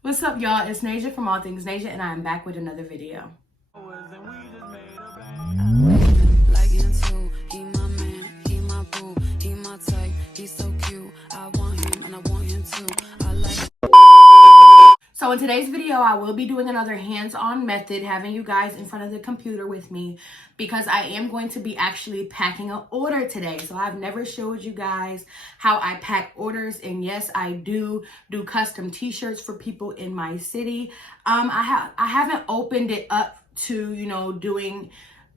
What's up, y'all? It's Nasia from All Things Nasia, and I am back with another video. Like him too, he my man, he my boo, he my type, he's so cute. I want him and I want him too. I like. So in today's video, I will be doing another hands-on method, having you guys in front of the computer with me, because I am going to be actually packing an order today. So I've never showed you guys how I pack orders, and yes, I do custom t-shirts for people in my city. I haven't opened it up to, doing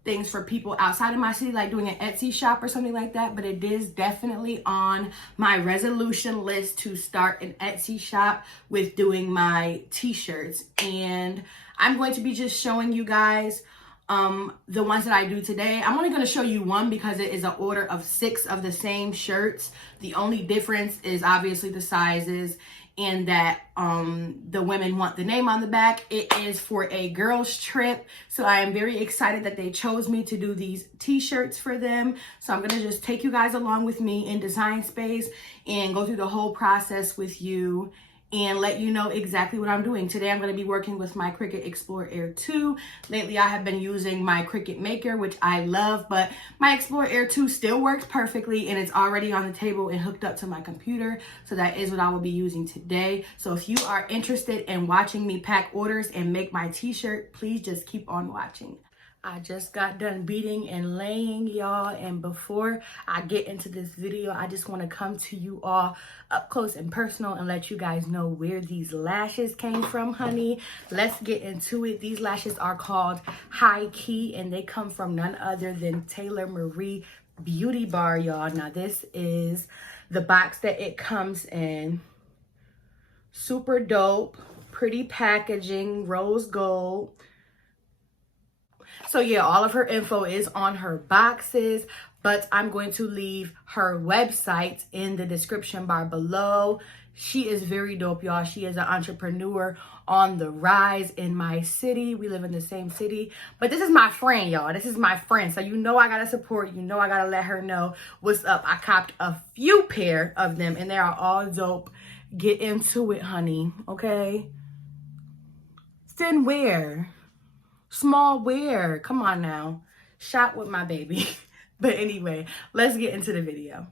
things for people outside of my city, like doing an Etsy shop or something like that, but it is definitely on my resolution list to start an Etsy shop with doing my t-shirts. And I'm going to be just showing you guys the ones that I do today. I'm only going to show you one because it is an order of 6 of the same shirts. The only difference is obviously the sizes, and that the women want the name on the back. It is for a girls trip, so I am very excited that they chose me to do these t-shirts for them. So I'm gonna just take you guys along with me in Design Space and go through the whole process with you and let you know exactly what I'm doing. Today I'm going to be working with my Cricut Explore Air 2. Lately I have been using my Cricut Maker, which I love, but my Explore Air 2 still works perfectly, and it's already on the table and hooked up to my computer. So that is what I will be using today. So if you are interested in watching me pack orders and make my t-shirt, please just keep on watching. I just got done beating and laying, y'all, and before I get into this video, I just want to come to you all up close and personal and let you guys know where these lashes came from, honey. Let's get into it. These lashes are called High Key, and they come from none other than Taylor Marie Beauty Bar, y'all. Now, this is the box that it comes in. Super dope, pretty packaging, rose gold. So yeah, all of her info is on her boxes, but I'm going to leave her website in the description bar below. She is very dope, y'all. She is an entrepreneur on the rise in my city. We live in the same city, but this is my friend, y'all. This is my friend. So I gotta support, I gotta let her know what's up. I copped a few pair of them and they are all dope. Get into it, honey, okay? Thin wear. Small wear. Come on now. Shop with my baby. But anyway, let's get into the video.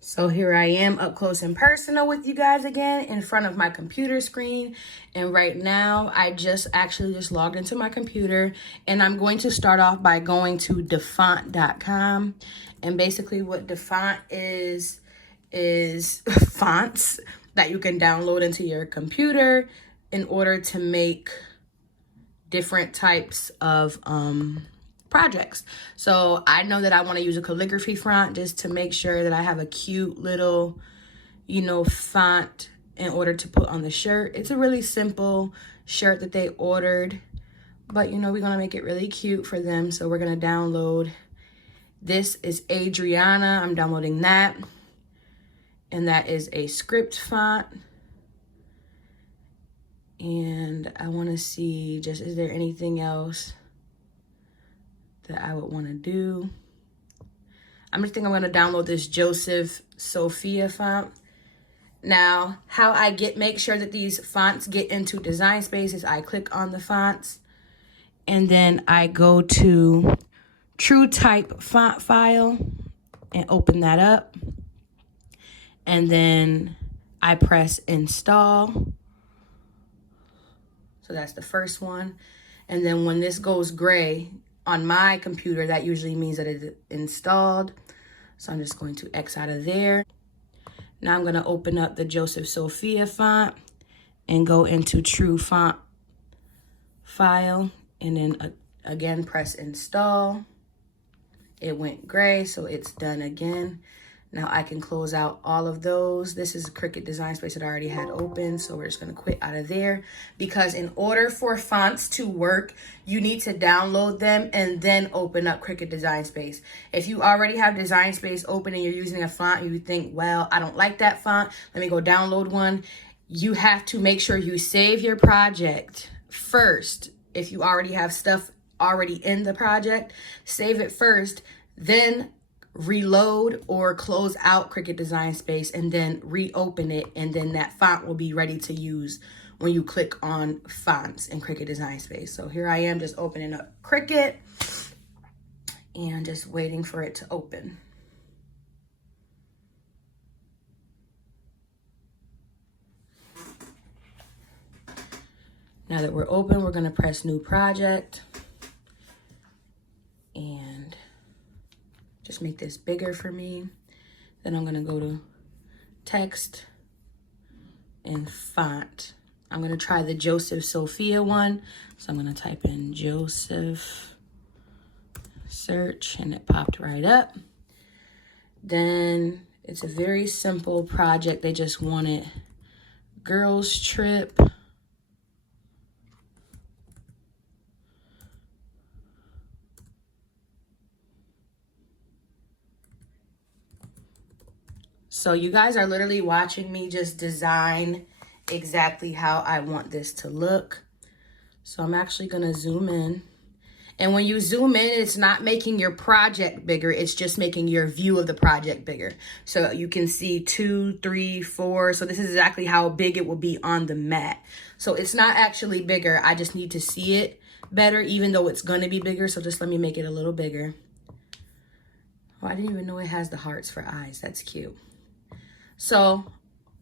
So here I am up close and personal with you guys again in front of my computer screen. And right now I just logged into my computer, and I'm going to start off by going to defont.com. And basically what Defont is fonts that you can download into your computer in order to make different types of projects. So I know that I want to use a calligraphy font just to make sure that I have a cute little, font in order to put on the shirt. It's a really simple shirt that they ordered, but we're going to make it really cute for them. So we're going to download. This is Adriana. I'm downloading that. And that is a script font. And I want to see is there anything else that I would want to do? I'm going to download this Joseph Sophia font. Now, how I make sure that these fonts get into Design Space is I click on the fonts, and then I go to True Type font file and open that up. And then I press install. So that's the first one. And then when this goes gray on my computer, that usually means that it's installed. So I'm just going to X out of there. Now I'm going to open up the Joseph Sophia font and go into True Font file. And then again, press install. It went gray, so it's done again. Now I can close out all of those. This is a Cricut Design Space that I already had open, so we're just gonna quit out of there, because in order for fonts to work, you need to download them and then open up Cricut Design Space. If you already have Design Space open and you're using a font and you think, well, I don't like that font, let me go download one, you have to make sure you save your project first. If you already have stuff already in the project, save it first, then reload or close out Cricut Design Space and then reopen it, and then that font will be ready to use when you click on fonts in Cricut Design Space. So here I am just opening up Cricut and just waiting for it to open. Now that we're open, we're gonna press new project and just make this bigger for me. Then I'm gonna go to text and font. I'm gonna try the Joseph Sophia one. So I'm gonna type in Joseph, search, and it popped right up. Then it's a very simple project. They just wanted girls trip. So you guys are literally watching me just design exactly how I want this to look. So I'm actually gonna zoom in. And when you zoom in, it's not making your project bigger, it's just making your view of the project bigger. So you can see 2, 3, 4. So this is exactly how big it will be on the mat. So it's not actually bigger, I just need to see it better, even though it's gonna be bigger. So just let me make it a little bigger. Oh, I didn't even know it has the hearts for eyes, that's cute. So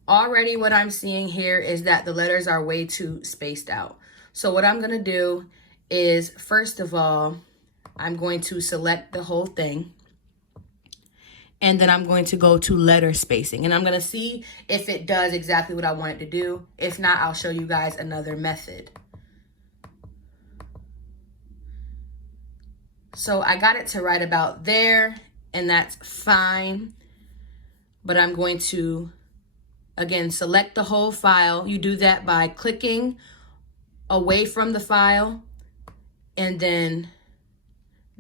already what I'm seeing here is that the letters are way too spaced out. So what I'm gonna do is, first of all, I'm going to select the whole thing. And then I'm going to go to letter spacing. And I'm gonna see if it does exactly what I want it to do. If not, I'll show you guys another method. So I got it to right about there, and that's fine. But I'm going to, again, select the whole file. You do that by clicking away from the file and then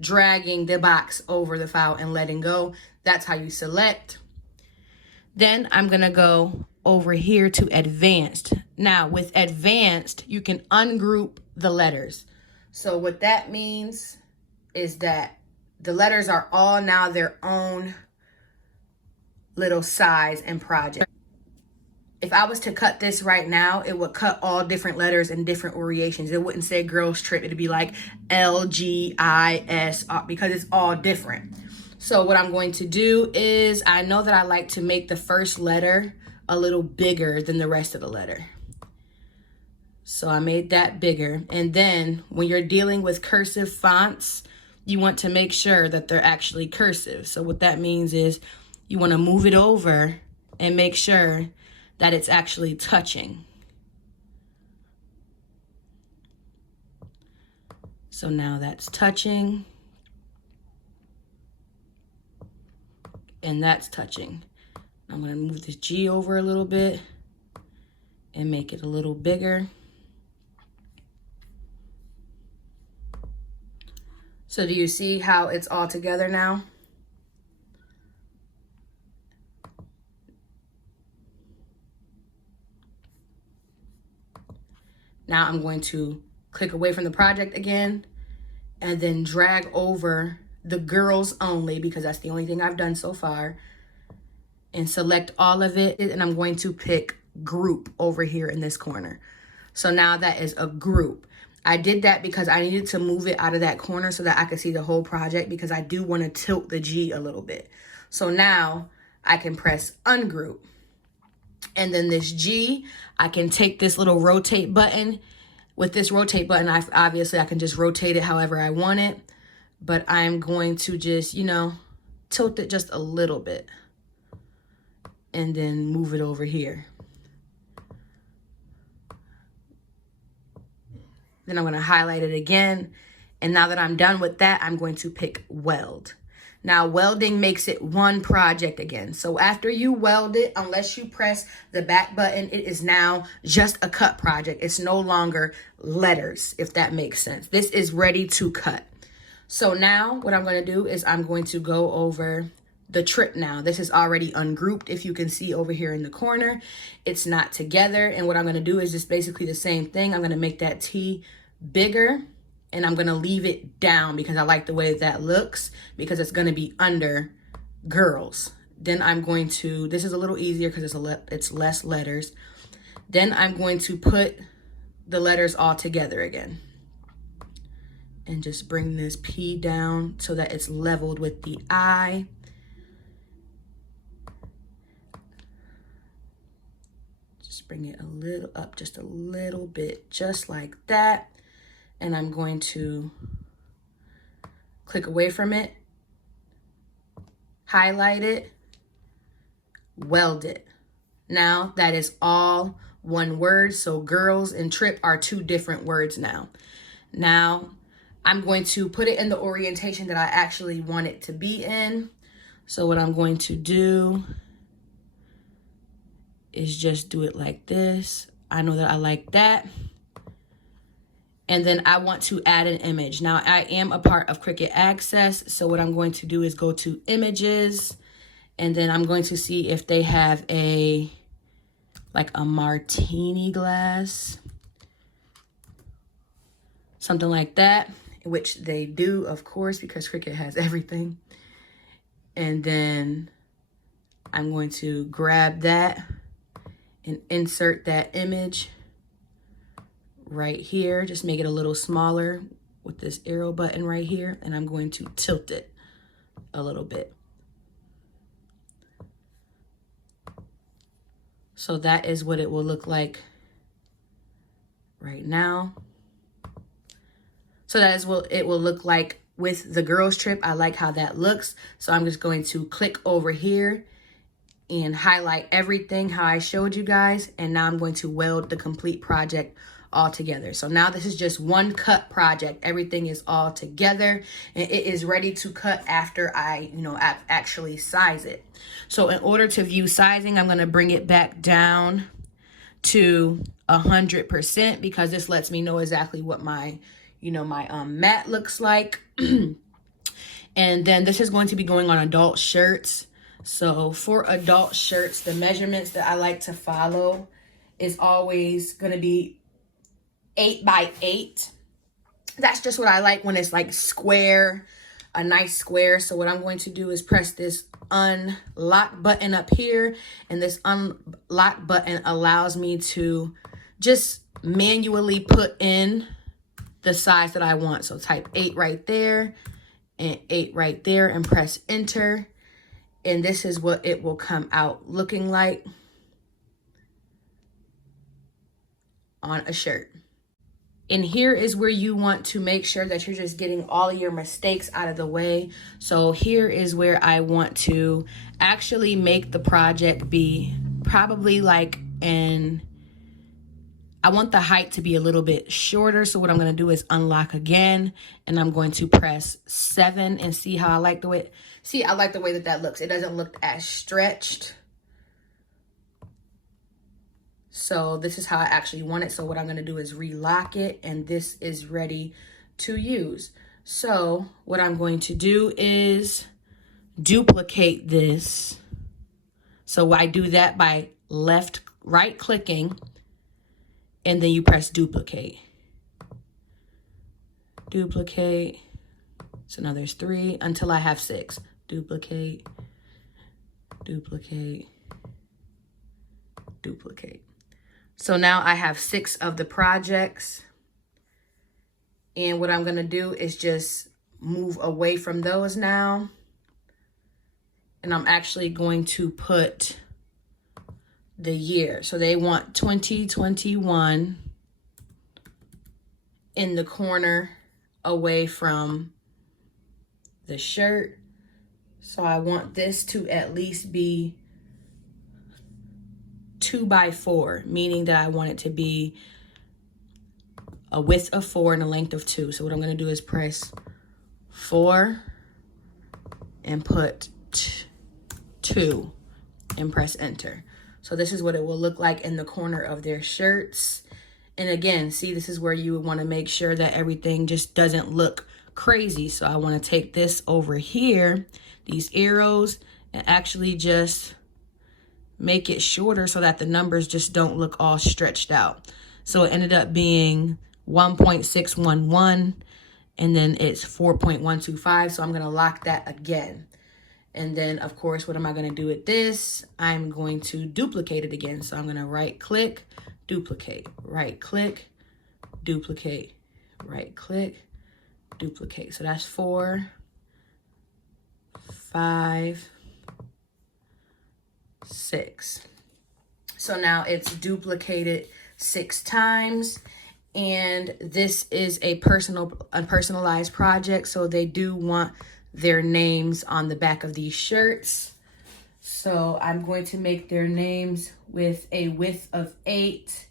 dragging the box over the file and letting go. That's how you select. Then I'm gonna go over here to advanced. Now with advanced, you can ungroup the letters. So what that means is that the letters are all now their own little size and project. If I was to cut this right now, it would cut all different letters and different variations. It wouldn't say girls trip, it'd be like LGIS because it's all different. So what I'm going to do is, I know that I like to make the first letter a little bigger than the rest of the letter. So I made that bigger. And then when you're dealing with cursive fonts, you want to make sure that they're actually cursive. So what that means is you want to move it over and make sure that it's actually touching. So now that's touching. And that's touching. I'm going to move this G over a little bit and make it a little bigger. So do you see how it's all together now? Now I'm going to click away from the project again and then drag over the girls only, because that's the only thing I've done so far, and select all of it. And I'm going to pick group over here in this corner. So now that is a group. I did that because I needed to move it out of that corner so that I could see the whole project, because I do want to tilt the G a little bit. So now I can press ungroup. And then this G, I can take this little rotate button. With this rotate button, obviously I can just rotate it however I want it. But I'm going to just, tilt it just a little bit. And then move it over here. Then I'm going to highlight it again. And now that I'm done with that, I'm going to pick weld. Now, welding makes it one project again. So after you weld it, unless you press the back button, it is now just a cut project. It's no longer letters, if that makes sense. This is ready to cut. So now what I'm going to do is I'm going to go over the trip now. This is already ungrouped. If you can see over here in the corner, it's not together. And what I'm going to do is just basically the same thing. I'm going to make that T bigger. And I'm going to leave it down because I like the way that looks, because it's going to be under girls. Then I'm going to, this is a little easier because it's less letters. Then I'm going to put the letters all together again. And just bring this P down so that it's leveled with the I. Just bring it a little up, just a little bit, just like that. And I'm going to click away from it, highlight it, weld it. Now that is all one word. So girls and trip are two different words now. Now I'm going to put it in the orientation that I actually want it to be in. So what I'm going to do is just do it like this. I know that I like that. And then I want to add an image. Now I am a part of Cricut Access. So what I'm going to do is go to images, and then I'm going to see if they have like a martini glass, something like that, which they do, of course, because Cricut has everything. And then I'm going to grab that and insert that image right here. Just make it a little smaller with this arrow button right here. And I'm going to tilt it a little bit. So that is what it will look like right now. So that is what it will look like with the girls trip. I like how that looks. So I'm just going to click over here and highlight everything how I showed you guys. And now I'm going to weld the complete project all together. So now this is just one cut project. Everything is all together and it is ready to cut after I actually size it. So in order to view sizing, I'm going to bring it back down to 100% because this lets me know exactly what my mat looks like. And then this is going to be going on adult shirts. So for adult shirts, the measurements that I like to follow is always going to be 8 by 8. That's just what I like when it's like square, a nice square. So what I'm going to do is press this unlock button up here, and this unlock button allows me to just manually put in the size that I want. So type 8 right there and 8 right there and press enter. And this is what it will come out looking like on a shirt. And here is where you want to make sure that you're just getting all of your mistakes out of the way. So here is where I want to actually make the project be probably like I want the height to be a little bit shorter. So what I'm going to do is unlock again, and I'm going to press 7 and see how I like the way. See, I like the way that looks. It doesn't look as stretched. So this is how I actually want it. So what I'm going to do is relock it, and this is ready to use. So what I'm going to do is duplicate this. So I do that by right clicking, and then you press duplicate. Duplicate. So now there's 3 until I have 6. Duplicate, duplicate, duplicate. So now I have 6 of the projects. And what I'm going to do is just move away from those now. And I'm actually going to put the year. So they want 2021 in the corner away from the shirt. So I want this to at least be 2 by 4, meaning that I want it to be a width of 4 and a length of 2. So what I'm going to do is press 4 and put 2 and press enter. So this is what it will look like in the corner of their shirts. And again, see, this is where you would want to make sure that everything just doesn't look crazy. So I want to take this over here, these arrows, and actually just make it shorter so that the numbers just don't look all stretched out. So it ended up being 1.611, and then it's 4.125. So I'm going to lock that again. And then, of course, what am I going to do with this? I'm going to duplicate it again. So I'm going to right click, duplicate, right click, duplicate, right click, duplicate. So that's 4, 5, 6. So now it's duplicated 6 times. And this is a personalized project. So they do want their names on the back of these shirts. So I'm going to make their names with a width of 8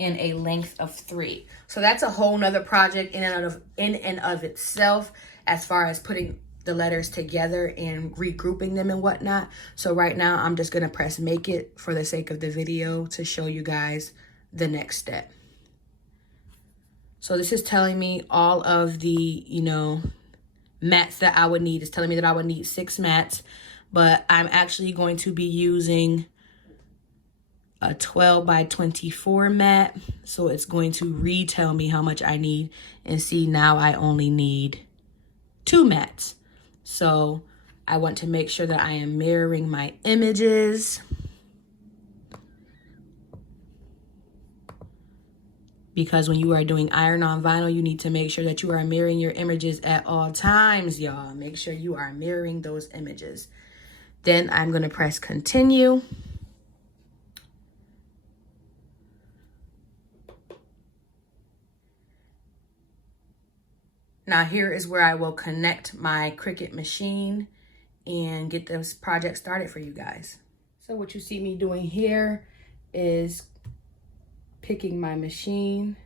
and a length of 3. So that's a whole nother project in and of itself, as far as putting the letters together and regrouping them and whatnot. So right now I'm just gonna press make it for the sake of the video to show you guys the next step. So this is telling me all of the, mats that I would need. It's telling me that I would need 6 mats, but I'm actually going to be using a 12 by 24 mat. So it's going to retell me how much I need, and see, now I only need 2 mats. So I want to make sure that I am mirroring my images, because when you are doing iron on vinyl, you need to make sure that you are mirroring your images at all times, y'all. Make sure you are mirroring those images. Then I'm going to press continue. Now here is where I will connect my Cricut machine and get this project started for you guys. So what you see me doing here is picking my machine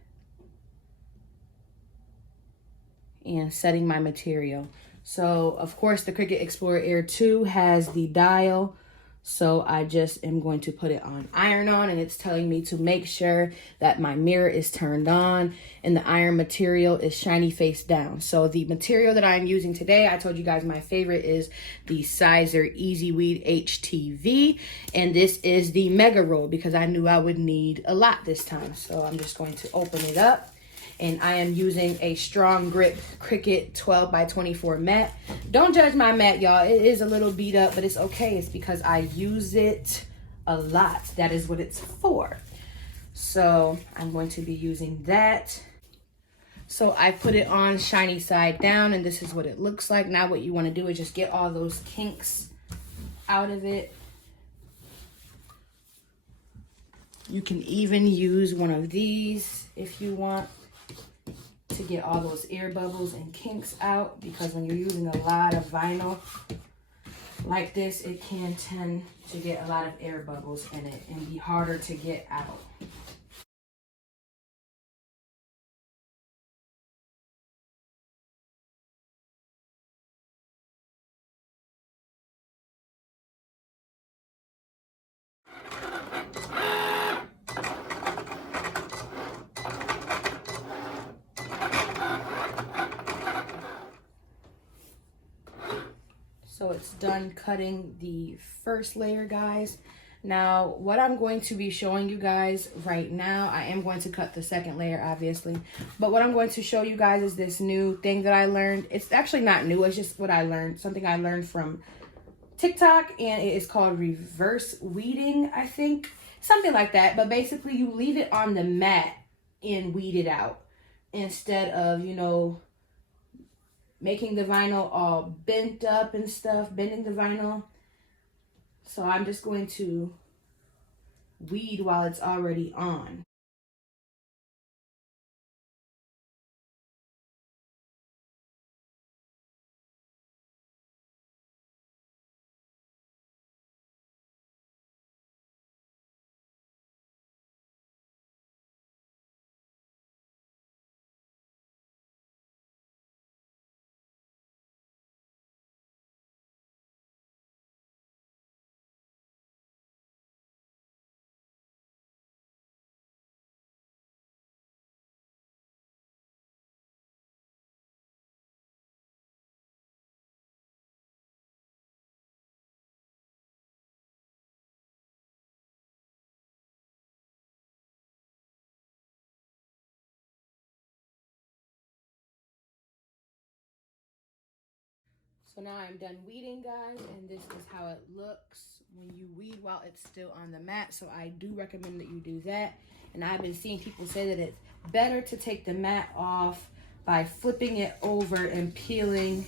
and setting my material. So of course the Cricut Explorer Air 2 has the dial. So I just am going to put it on iron on, and it's telling me to make sure that my mirror is turned on and the iron material is shiny face down. So the material that I'm using today, I told you guys my favorite is the Sizer Easy Weed HTV, and this is the Mega Roll because I knew I would need a lot this time. So I'm just going to open it up. And I am using a strong grip Cricut 12 by 24 mat. Don't judge my mat, y'all. It is a little beat up, but it's okay. It's because I use it a lot. That is what it's for. So I'm going to be using that. So I put it on shiny side down, and this is what it looks like. Now what you want to do is just get all those kinks out of it. You can even use one of these if you want, to get all those air bubbles and kinks out, because when you're using a lot of vinyl like this, it can tend to get a lot of air bubbles in it and be harder to get out. So it's done cutting the first layer, guys. Now, what I'm going to be showing you guys right now, I am going to cut the second layer, obviously. But what I'm going to show you guys is this new thing that I learned. It's actually not new, it's just what I learned. Something I learned from TikTok, and it is called reverse weeding, I think. Something like that. But basically, you leave it on the mat and weed it out, instead of, making the vinyl all bent up and stuff, bending the vinyl. So I'm just going to weed while it's already on. So now I'm done weeding, guys, and this is how it looks when you weed while it's still on the mat. So I do recommend that you do that. And I've been seeing people say that it's better to take the mat off by flipping it over and peeling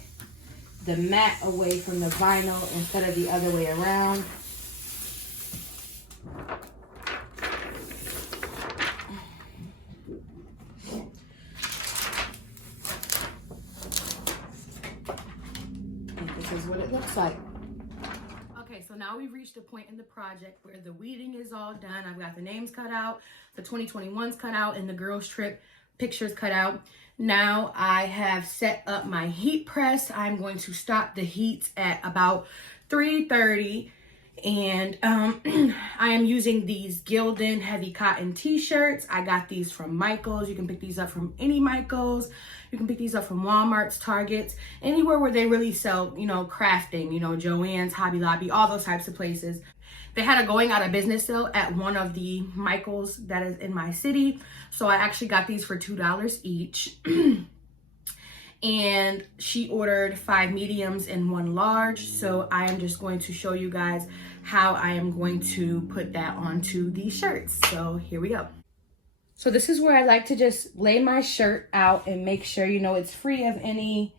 the mat away from the vinyl instead of the other way around. Is what it looks like. Okay, so now we've reached a point in the project where the weeding is all done. I've got the names cut out, the 2021s cut out, and the girls trip pictures cut out. Now I have set up my heat press. I'm going to stop the heats at about 3:30. And I am using these Gildan heavy cotton t-shirts. I got these from Michael's. You can pick these up from any Michael's. You can pick these up from Walmart's, Target's, anywhere where they really sell, you know, crafting, you know, Joann's, Hobby Lobby, all those types of places. They had a going out of business sale at one of the Michael's that is in my city. So I actually got these for $2 each. And she ordered 5 mediums and 1 large. So I am just going to show you guys how I am going to put that onto these shirts. So here we go. So this is where I like to just lay my shirt out and make sure, you know, it's free of any,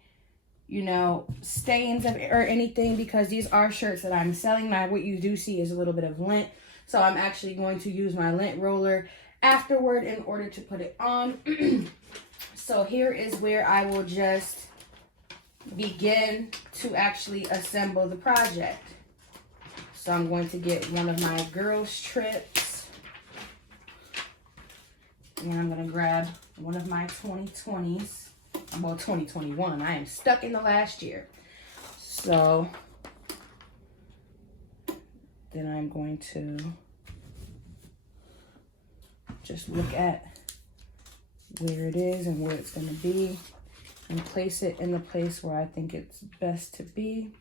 you know, stains of, or anything, because these are shirts that I'm selling. Now what you do see is a little bit of lint. So I'm actually going to use my lint roller afterward in order to put it on. So here is where I will just begin to actually assemble the project. So I'm going to get one of my girls trips. And I'm going to grab one of my 2020s. Well, 2021. I am stuck in the last year. So then I'm going to just look at where it is and where it's going to be and place it in the place where I think it's best to be.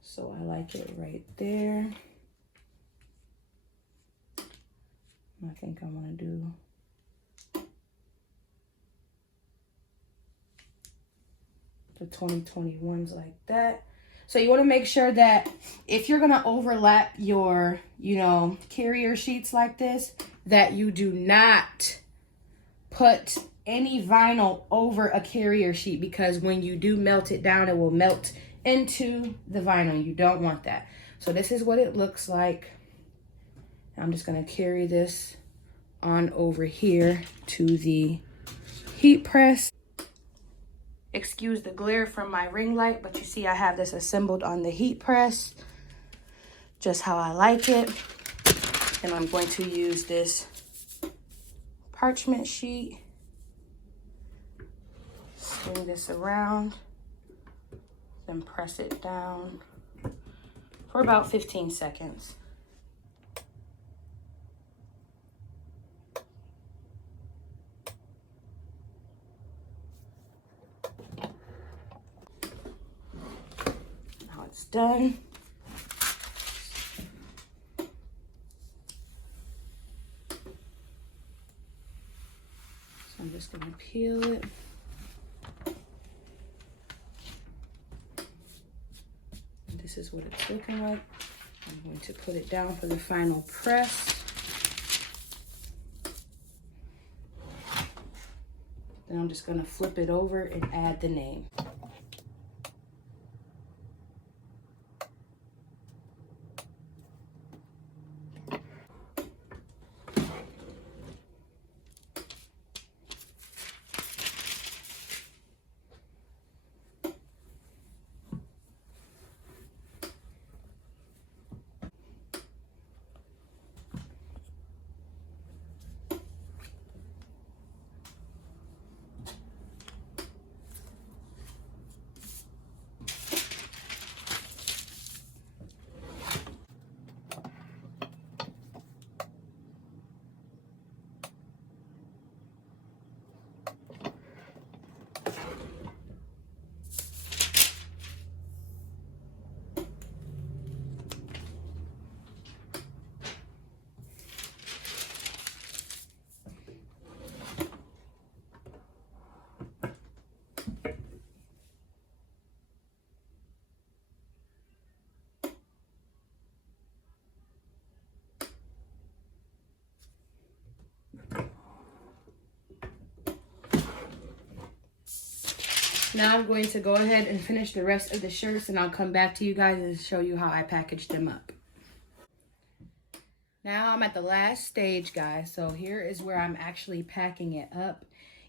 So I like it right there. I think I want to do the 2021s like that. So you want to make sure that if you're going to overlap your, you know, carrier sheets like this, that you do not put any vinyl over a carrier sheet, because when you do melt it down, it will melt into the vinyl. You don't want that. So this is what it looks like. I'm just going to carry this on over here to the heat press. Excuse the glare from my ring light, but you see I have this assembled on the heat press just how I like it. And I'm going to use this parchment sheet, swing this around, then press it down for about 15 seconds. It's done. So I'm just going to peel it. And this is what it's looking like. I'm going to put it down for the final press. Then I'm just going to flip it over and add the name. Now I'm going to go ahead and finish the rest of the shirts, and I'll come back to you guys and show you how I packaged them up. Now I'm at the last stage, guys. So here is where I'm actually packing it up.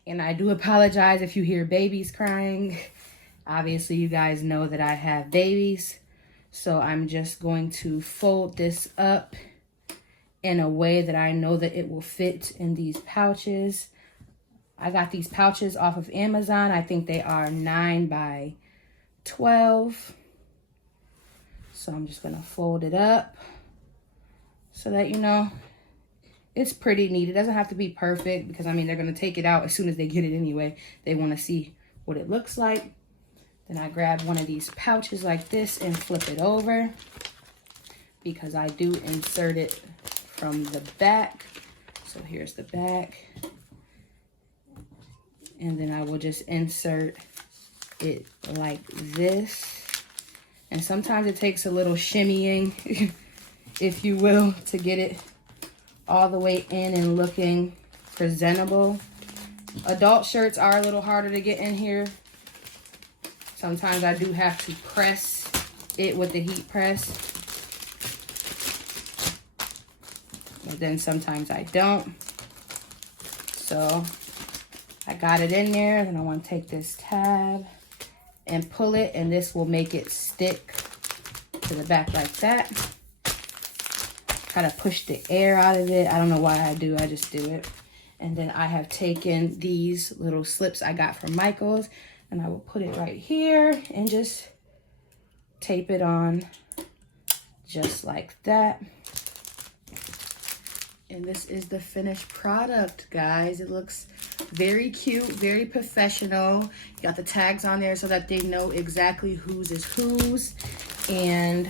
And I do apologize if you hear babies crying. Obviously, you guys know that I have babies. So I'm just going to fold this up in a way that I know that it will fit in these pouches. I got these pouches off of Amazon. I think they are 9 by 12. So I'm just gonna fold it up so that, you know, it's pretty neat. It doesn't have to be perfect because, I mean, they're gonna take it out as soon as they get it anyway. They wanna see what it looks like. Then I grab one of these pouches like this and flip it over because I do insert it from the back. So here's the back. And then I will just insert it like this. And sometimes it takes a little shimmying, if you will, to get it all the way in and looking presentable. Adult shirts are a little harder to get in here. Sometimes I do have to press it with the heat press. But then sometimes I don't. So I got it in there. Then I want to take this tab and pull it, and this will make it stick to the back like that. Kind of push the air out of it. I don't know why I do, I just do it. And then I have taken these little slips I got from Michael's, and I will put it right here and just tape it on just like that. And this is the finished product, guys. It looks very cute, very professional. You got the tags on there so that they know exactly whose is whose. And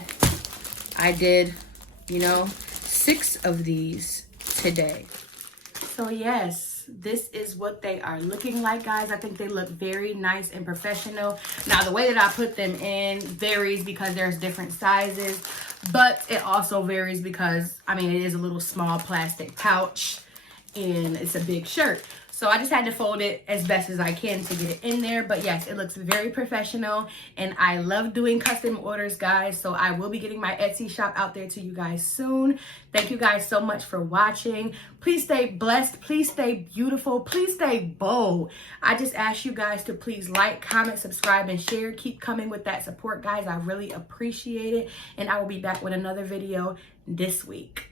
I did, you know, 6 of these today. So yes, this is what they are looking like, guys. I think they look very nice and professional. Now, the way that I put them in varies because there's different sizes. But it also varies because, I mean, it is a little small plastic pouch and it's a big shirt. So I just had to fold it as best as I can to get it in there. But yes, it looks very professional and I love doing custom orders, guys. So I will be getting my Etsy shop out there to you guys soon. Thank you guys so much for watching. Please stay blessed. Please stay beautiful. Please stay bold. I just ask you guys to please like, comment, subscribe, and share. Keep coming with that support, guys. I really appreciate it. And I will be back with another video this week.